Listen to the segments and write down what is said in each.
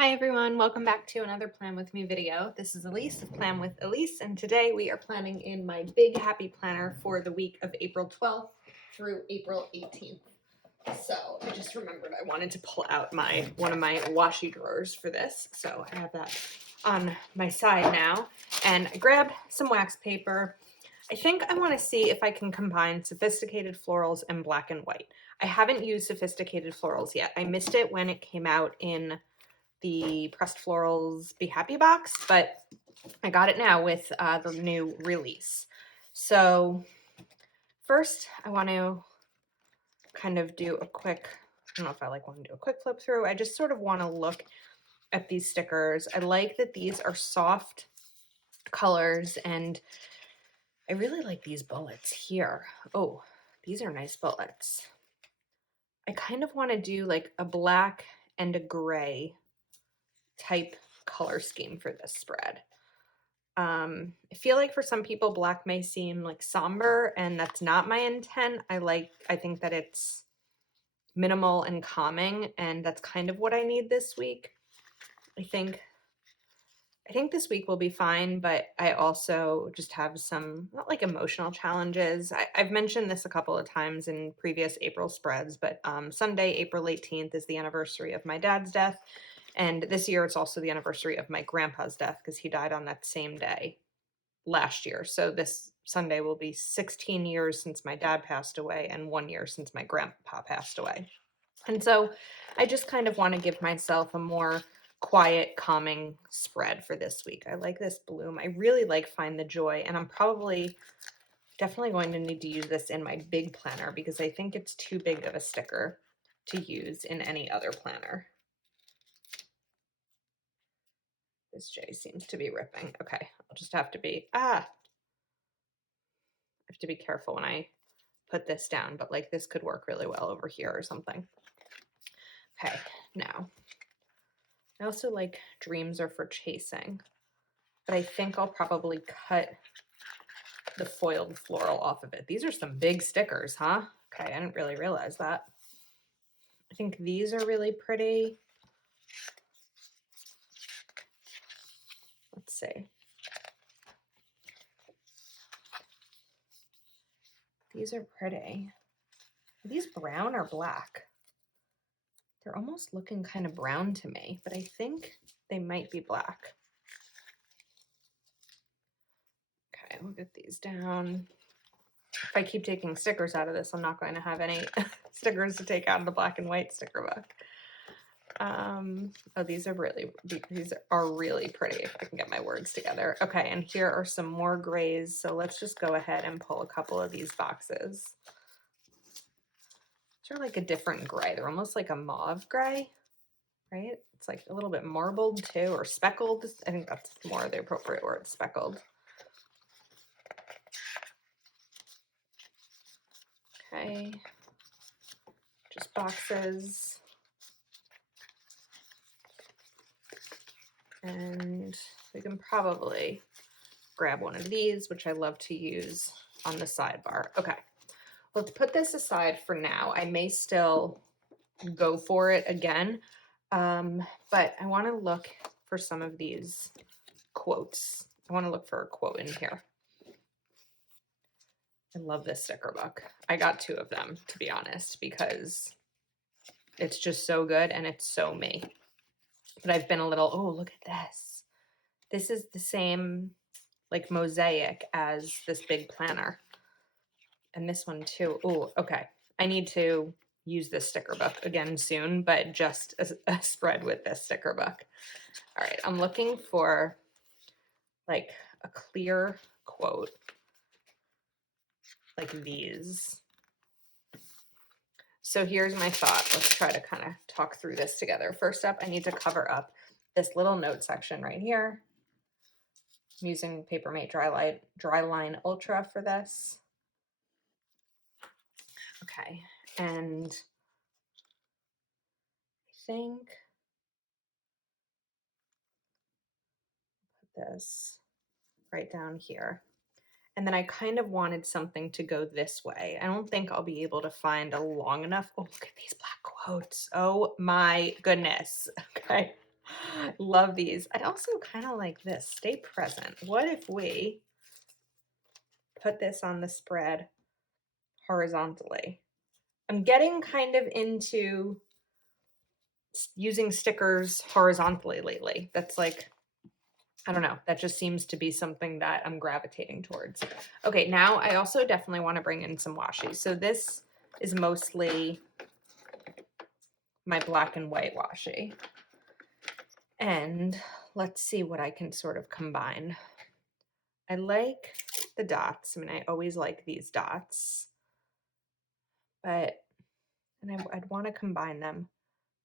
Hi everyone, welcome back to another Plan With Me video. This is Elise of Plan With Elise, and today we are planning in my big happy planner for the week of April 12th through April 18th. So I just remembered I wanted to pull out one of my washi drawers for this. So I have that on my side now, and I grabbed some wax paper. I think I want to see if I can combine sophisticated florals and black and white. I haven't used sophisticated florals yet. I missed it when it came out in the Pressed Florals Be Happy box, but I got it now with the new release. So first I want to kind of do a quick, I don't know if I want to do a quick flip through. I just sort of want to look at these stickers. I like that these are soft colors, and I really like these bullets here. Oh, these are nice bullets. I kind of want to do like a black and a gray type color scheme for this spread. I feel like for some people black may seem like somber, and that's not my intent. I think that it's minimal and calming, and that's kind of what I need this week. I think this week will be fine, but I also just have some not like emotional challenges. I've mentioned this a couple of times in previous April spreads, but Sunday, April 18th is the anniversary of my dad's death. And this year it's also the anniversary of my grandpa's death because he died on that same day last year. So this Sunday will be 16 years since my dad passed away and 1 year since my grandpa passed away. And so I just kind of want to give myself a more quiet, calming spread for this week. I like this bloom. I really like Find the Joy, and I'm definitely going to need to use this in my big planner because I think it's too big of a sticker to use in any other planner. This J seems to be ripping. Okay, I'll just have to be, I have to be careful when I put this down, but like this could work really well over here or something. Okay, now I also like Dreams Are for Chasing, but I think I'll probably cut the foiled floral off of it. These are some big stickers, huh? Okay, I didn't really realize that. I think these are really pretty. Let's see. These are pretty. Are these brown or black? They're almost looking kind of brown to me, but I think they might be black. Okay, we'll get these down. If I keep taking stickers out of this, I'm not going to have any stickers to take out of the black and white sticker book. Oh, these are really pretty if I can get my words together. Okay, and here are some more grays. So let's just go ahead and pull a couple of these boxes. These are like a different gray. They're almost like a mauve gray, right? It's like a little bit marbled too, or speckled. I think that's more the appropriate word, speckled. Okay, just boxes. And we can probably grab one of these, which I love to use on the sidebar. Okay, let's put this aside for now. I may still go for it again, but I want to look for some of these quotes. I want to look for a quote in here. I love this sticker book. I got two of them, to be honest, because it's just so good and it's so me. But I've been a little, oh, look at this. This is the same like mosaic as this big planner. And this one too. Oh, okay. I need to use this sticker book again soon, but just a spread with this sticker book. All right, I'm looking for like a clear quote like these. So here's my thought. Let's try to kind of talk through this together. First up, I need to cover up this little note section right here. I'm using Papermate Dry Line Ultra for this. Okay, and I think put this right down here. And then I kind of wanted something to go this way. I don't think I'll be able to find a long enough. Oh, look at these black quotes. Oh my goodness. Okay. Love these. I'd also kind of like this. Stay present. What if we put this on the spread horizontally? I'm getting kind of into using stickers horizontally lately. That's like, I don't know, that just seems to be something that I'm gravitating towards. Okay, now I also definitely want to bring in some washi. So this is mostly my black and white washi. And let's see what I can sort of combine. I like the dots. I mean, I always like these dots, but I'd want to combine them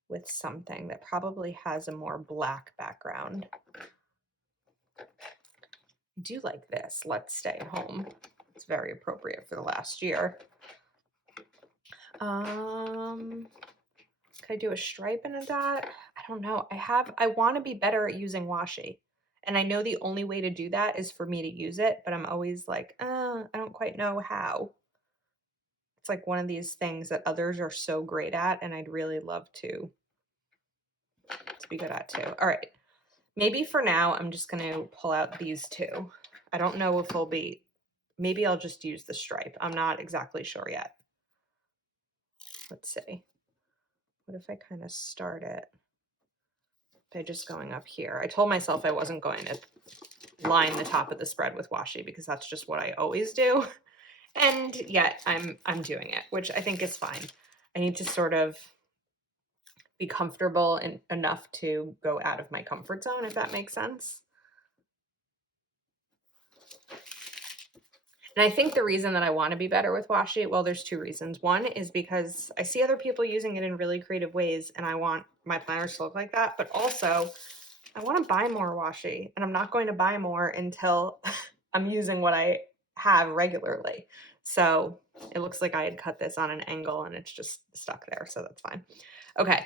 with something that probably has a more black background. I do like this. Let's stay home. It's very appropriate for the last year. Could I do a stripe and a dot? I don't know. I want to be better at using washi. And I know the only way to do that is for me to use it, but I'm always like, I don't quite know how. It's like one of these things that others are so great at, and I'd really love to be good at too. All right. Maybe for now, I'm just going to pull out these two. I don't know if they'll be, maybe I'll just use the stripe. I'm not exactly sure yet. Let's see. What if I kind of start it by just going up here? I told myself I wasn't going to line the top of the spread with washi because that's just what I always do. And yet I'm doing it, which I think is fine. I need to sort of be comfortable enough to go out of my comfort zone, if that makes sense. And I think the reason that I want to be better with washi, well, there's two reasons. One is because I see other people using it in really creative ways, and I want my planners to look like that. But also, I want to buy more washi, and I'm not going to buy more until I'm using what I have regularly. So it looks like I had cut this on an angle, and it's just stuck there, so that's fine. Okay,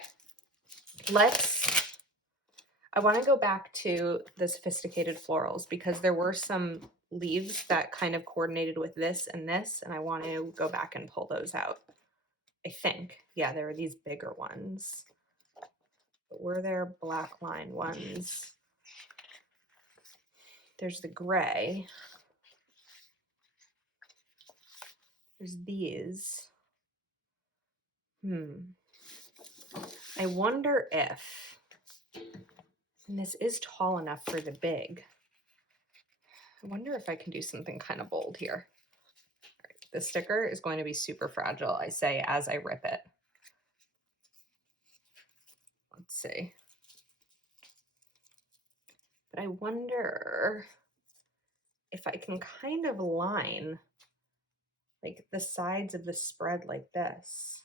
I want to go back to the sophisticated florals because there were some leaves that kind of coordinated with this, and I want to go back and pull those out. I think. Yeah, there are these bigger ones. But were there black line ones? There's the gray. There's these. I wonder if, and this is tall enough for the big, I wonder if I can do something kind of bold here. All right, the sticker is going to be super fragile, I say, as I rip it. Let's see. But I wonder if I can kind of line like the sides of the spread like this.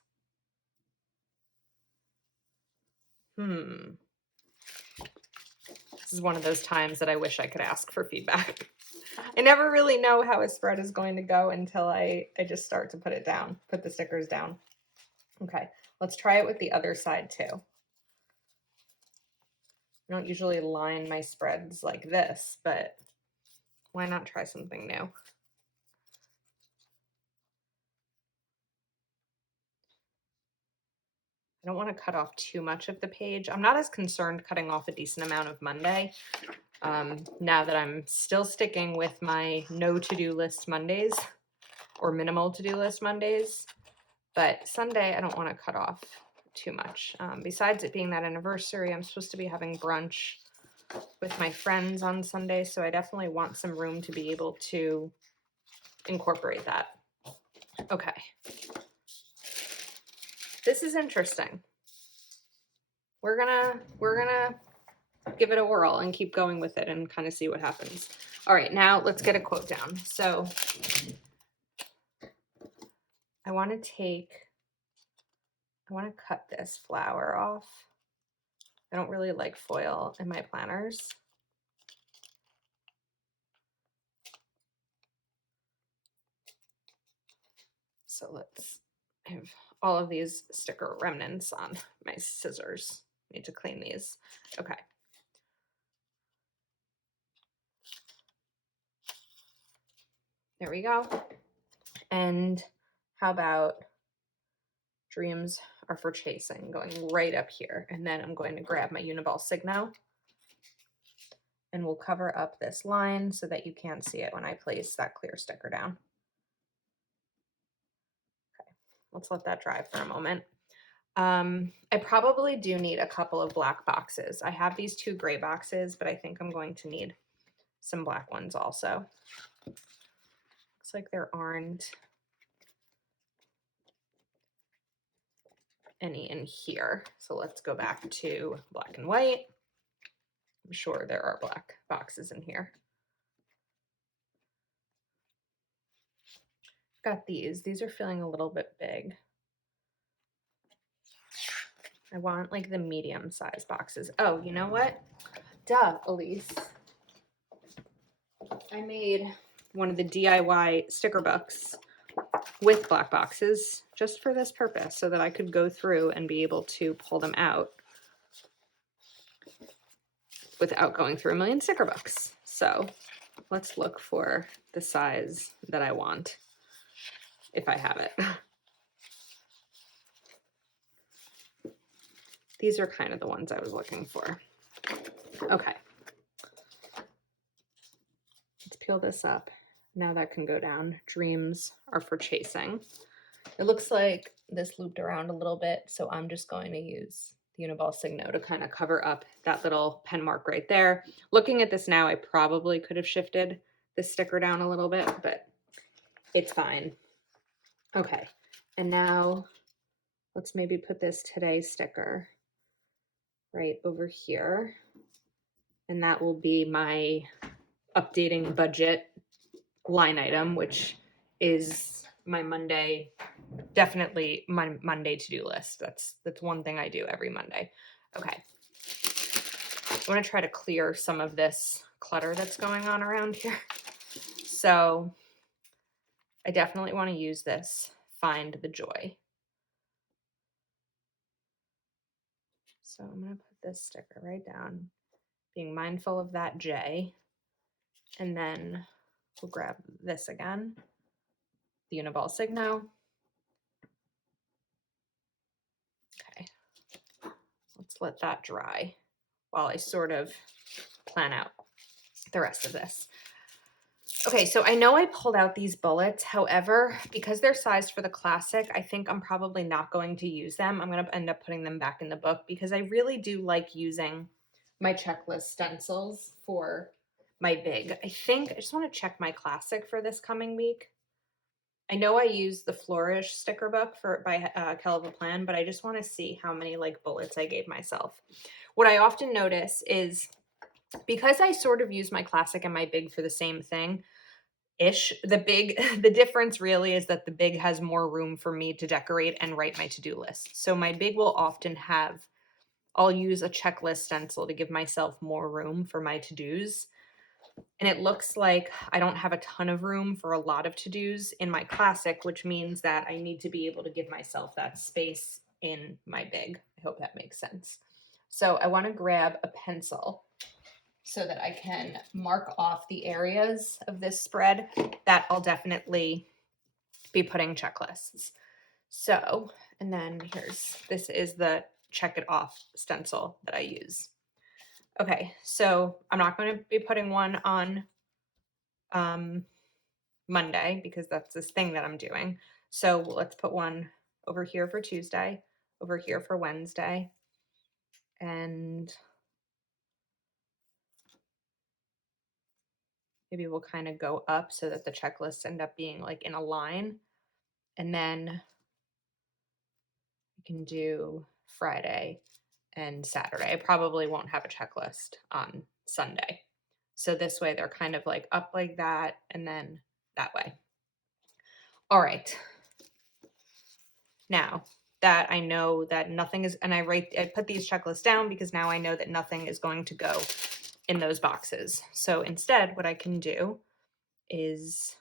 This is one of those times that I wish I could ask for feedback. I never really know how a spread is going to go until I just start to put it down, put the stickers down. Okay, let's try it with the other side too. I don't usually line my spreads like this, but why not try something new? I don't want to cut off too much of the page. I'm not as concerned cutting off a decent amount of Monday. Now that I'm still sticking with my no to-do list Mondays or minimal to-do list Mondays, but Sunday I don't want to cut off too much. Besides it being that anniversary, I'm supposed to be having brunch with my friends on Sunday, so I definitely want some room to be able to incorporate that. Okay. This is interesting. We're gonna give it a whirl and keep going with it and kind of see what happens. All right, now let's get a quote down. So I want to cut this flower off. I don't really like foil in my planners. So I have all of these sticker remnants on my scissors. Need to clean these. Okay. There we go. And how about dreams are for chasing, going right up here. And then I'm going to grab my Uniball Signo and we'll cover up this line so that you can't see it when I place that clear sticker down. Okay, let's let that dry for a moment. I probably do need a couple of black boxes. I have these 2 gray boxes, but I think I'm going to need some black ones also. Looks like there aren't any in here. So let's go back to black and white. I'm sure there are black boxes in here. Got these. These are feeling a little bit big. I want like the medium size boxes. Oh, you know what? Duh, Elise. I made one of the DIY sticker books with black boxes just for this purpose so that I could go through and be able to pull them out without going through a million sticker books. So let's look for the size that I want if I have it. These are kind of the ones I was looking for. Okay. Let's peel this up. Now that can go down. Dreams are for chasing. It looks like this looped around a little bit, so I'm just going to use the Uniball Signo to kind of cover up that little pen mark right there. Looking at this now, I probably could have shifted this sticker down a little bit, but it's fine. Okay, and now let's maybe put this Today sticker right over here, and that will be my updating budget line item, which is my Monday, definitely my Monday to-do list. That's one thing I do every Monday. Okay. I want to try to clear some of this clutter that's going on around here. So I definitely want to use this Find the Joy. So I'm going to put this sticker right down, being mindful of that J. And then we'll grab this again, the Uniball Signo. Okay, let's let that dry while I sort of plan out the rest of this. Okay, so I know I pulled out these bullets. However, because they're sized for the classic, I think I'm probably not going to use them. I'm going to end up putting them back in the book because I really do like using my checklist stencils for my big. I just want to check my classic for this coming week. I know I use the Flourish sticker book by Kell of a Plan, but I just want to see how many like bullets I gave myself. What I often notice is because I sort of use my classic and my big for the same thing ish, the difference really is that the big has more room for me to decorate and write my to-do list. So my big will often I'll use a checklist stencil to give myself more room for my to-dos. And it looks like I don't have a ton of room for a lot of to-dos in my classic, which means that I need to be able to give myself that space in my big. I hope that makes sense. So I want to grab a pencil so that I can mark off the areas of this spread that I'll definitely be putting checklists. So, and then this is the check it off stencil that I use. Okay, so I'm not going to be putting one on Monday because that's this thing that I'm doing. So let's put one over here for Tuesday, over here for Wednesday, and maybe we'll kind of go up so that the checklists end up being like in a line. And then we can do Friday and Saturday. I probably won't have a checklist on Sunday. So this way they're kind of like up like that and then that way. All right. Now that I know that nothing is, and I put these checklists down because now I know that nothing is going to go in those boxes. So instead, what I can do is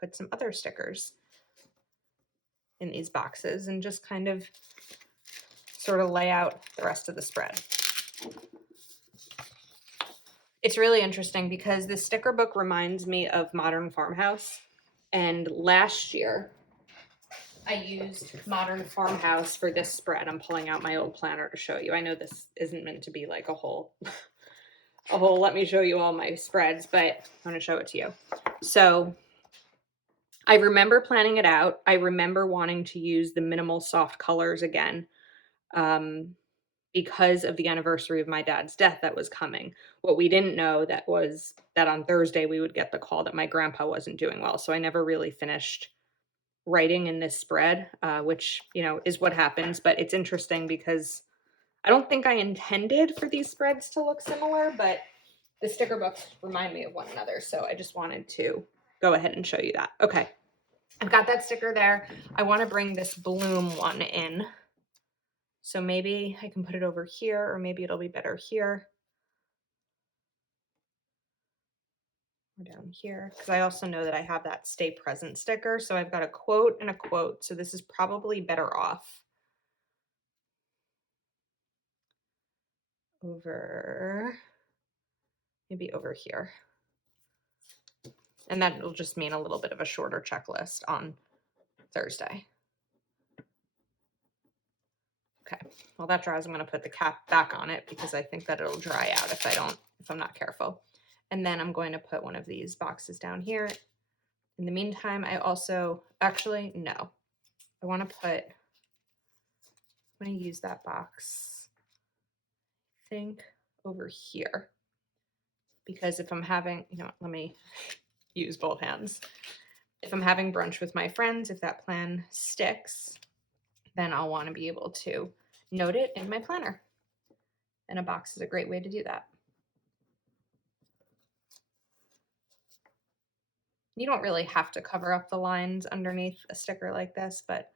put some other stickers in these boxes and just kind of sort of lay out the rest of the spread. It's really interesting because this sticker book reminds me of Modern Farmhouse. And last year, I used Modern Farmhouse for this spread. I'm pulling out my old planner to show you. I know this isn't meant to be like a whole let me show you all my spreads, but I'm going to show it to you. So I remember planning it out. I remember wanting to use the minimal soft colors again, because of the anniversary of my dad's death that was coming. What we didn't know that was that on Thursday we would get the call that my grandpa wasn't doing well. So I never really finished writing in this spread, which, you know, is what happens. But it's interesting because I don't think I intended for these spreads to look similar, but the sticker books remind me of one another. So I just wanted to go ahead and show you that. Okay. I've got that sticker there. I want to bring this bloom one in. So maybe I can put it over here, or maybe it'll be better here. Or down here, because I also know that I have that stay present sticker. So I've got a quote and a quote. So this is probably better off over, maybe over here. And that will just mean a little bit of a shorter checklist on Thursday. Okay, while that dries, I'm going to put the cap back on it because I think that it'll dry out if I'm not careful. And then I'm going to put one of these boxes down here. In the meantime, I also, actually, no. I want to put, I'm going to use that box, I think, over here. Because if I'm having, you know, let me use both hands. If I'm having brunch with my friends, if that plan sticks, then I'll want to be able to note it in my planner. And a box is a great way to do that. You don't really have to cover up the lines underneath a sticker like this, but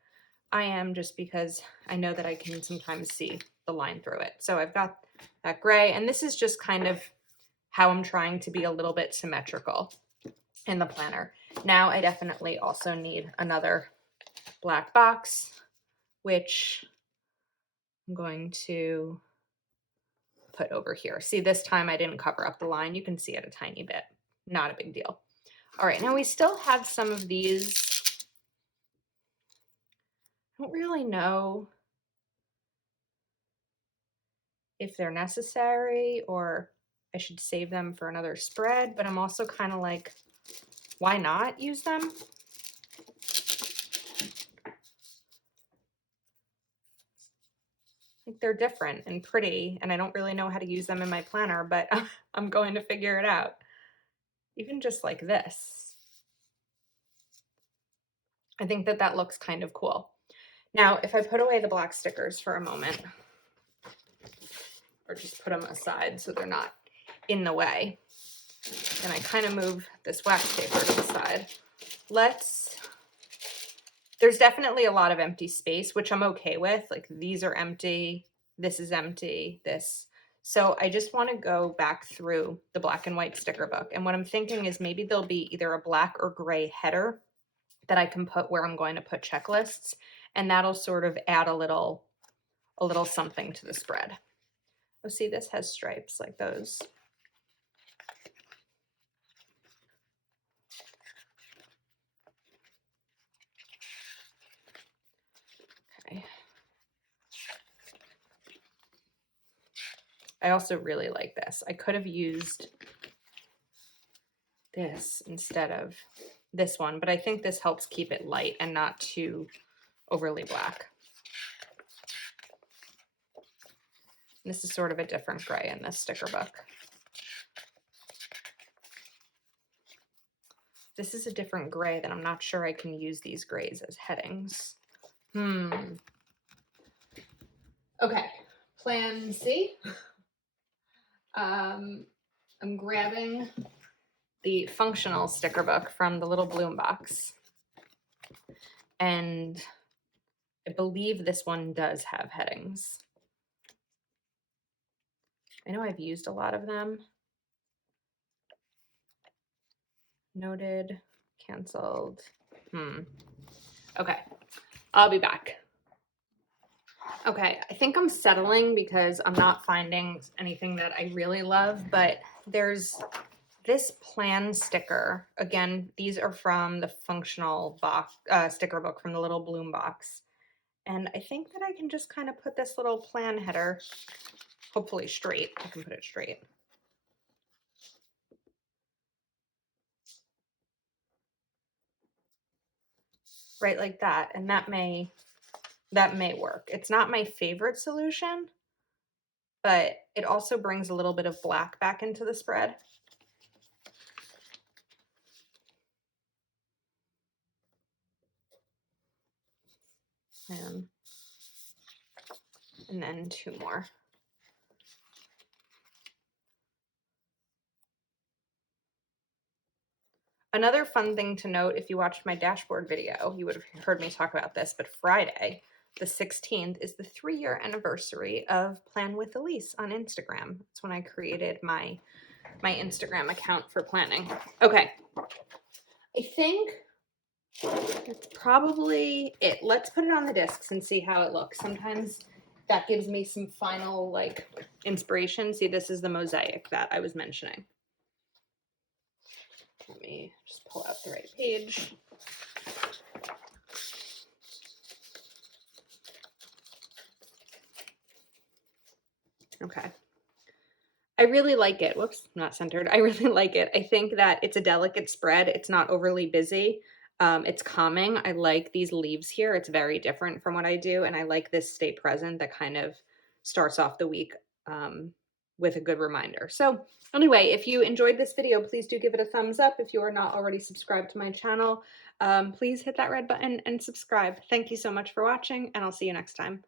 I am, just because I know that I can sometimes see the line through it. So I've got that gray, and this is just kind of how I'm trying to be a little bit symmetrical in the planner. Now I definitely also need another black box, which I'm going to put over here. See, this time I didn't cover up the line. You can see it a tiny bit. Not a big deal. All right, now we still have some of these. I don't really know if they're necessary or I should save them for another spread, but I'm also kind of like, why not use them? Like, they're different and pretty, and I don't really know how to use them in my planner, but I'm going to figure it out. Even just like this. I think that that looks kind of cool. Now, if I put away the black stickers for a moment, or just put them aside so they're not in the way, and I kind of move this wax paper to the side, there's definitely a lot of empty space, which I'm okay with. Like, these are empty, this is empty, this. So I just want to go back through the black and white sticker book. And what I'm thinking is maybe there'll be either a black or gray header that I can put where I'm going to put checklists, and that'll sort of add a little something to the spread. Oh, see, this has stripes like those. Okay. I also really like this. I could have used this instead of this one, but I think this helps keep it light and not too overly black. And this is sort of a different gray in this sticker book. This is a different gray that I'm not sure I can use these grays as headings. Okay, plan C. I'm grabbing the functional sticker book from the little bloom box. And I believe this one does have headings. I know I've used a lot of them. Noted, canceled. Okay, I'll be back. Okay, I think I'm settling because I'm not finding anything that I really love, but there's this plan sticker, again, these are from the functional box, sticker book from the Little Bloom box. And I think that I can just kind of put this little plan header, hopefully straight. I can put it straight. Right like that. And that may work. It's not my favorite solution, but it also brings a little bit of black back into the spread. And then 2 more. Another fun thing to note, if you watched my dashboard video, you would have heard me talk about this, but Friday, the 16th, is the 3-year anniversary of Plan with Elise on Instagram. It's when I created my Instagram account for planning. Okay, I think that's probably it. Let's put it on the discs and see how it looks. Sometimes that gives me some final like inspiration. See, this is the mosaic that I was mentioning. Let me just pull out the right page. Okay. I really like it. Whoops, not centered. I really like it. I think that it's a delicate spread. It's not overly busy. It's calming. I like these leaves here. It's very different from what I do. And I like this stay present that kind of starts off the week with a good reminder. So anyway, if you enjoyed this video, please do give it a thumbs up. If you are not already subscribed to my channel, please hit that red button and subscribe. Thank you so much for watching, and I'll see you next time.